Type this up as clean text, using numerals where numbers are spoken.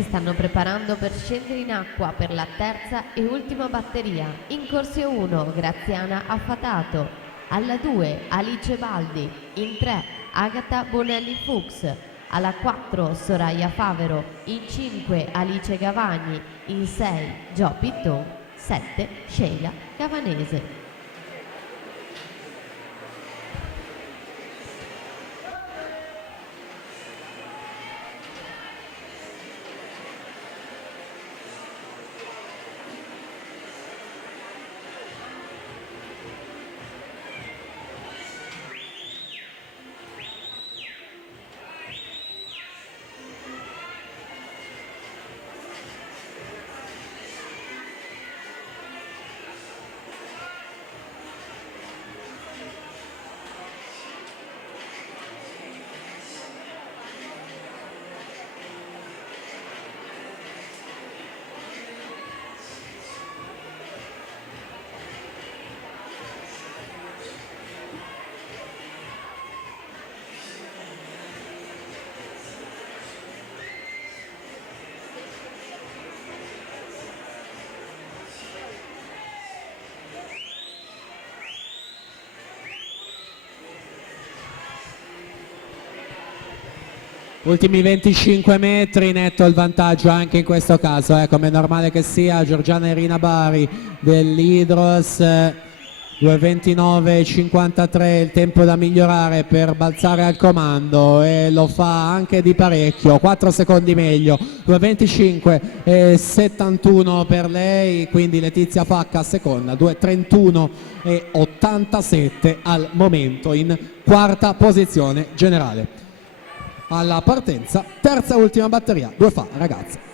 Si stanno preparando per scendere in acqua per la terza e ultima batteria. In corsia 1 Graziana Affatato, alla 2 Alice Baldi, in 3 Agata Bonelli Fuchs, alla 4 Soraya Favero, in 5 Alice Gavagni, in 6 Gio Pitton, 7 Sheila Gavanese. Ultimi 25 metri, netto il vantaggio anche in questo caso, come è normale che sia. Giorgiana Irina Bari dell'Hydros, 2:29,53 il tempo da migliorare per balzare al comando, e lo fa anche di parecchio, 4 secondi meglio, 2:25,71 per lei, quindi Letizia Facca seconda, 2:31,87 al momento in quarta posizione generale. Alla partenza, terza e ultima batteria, 2 fa ragazze.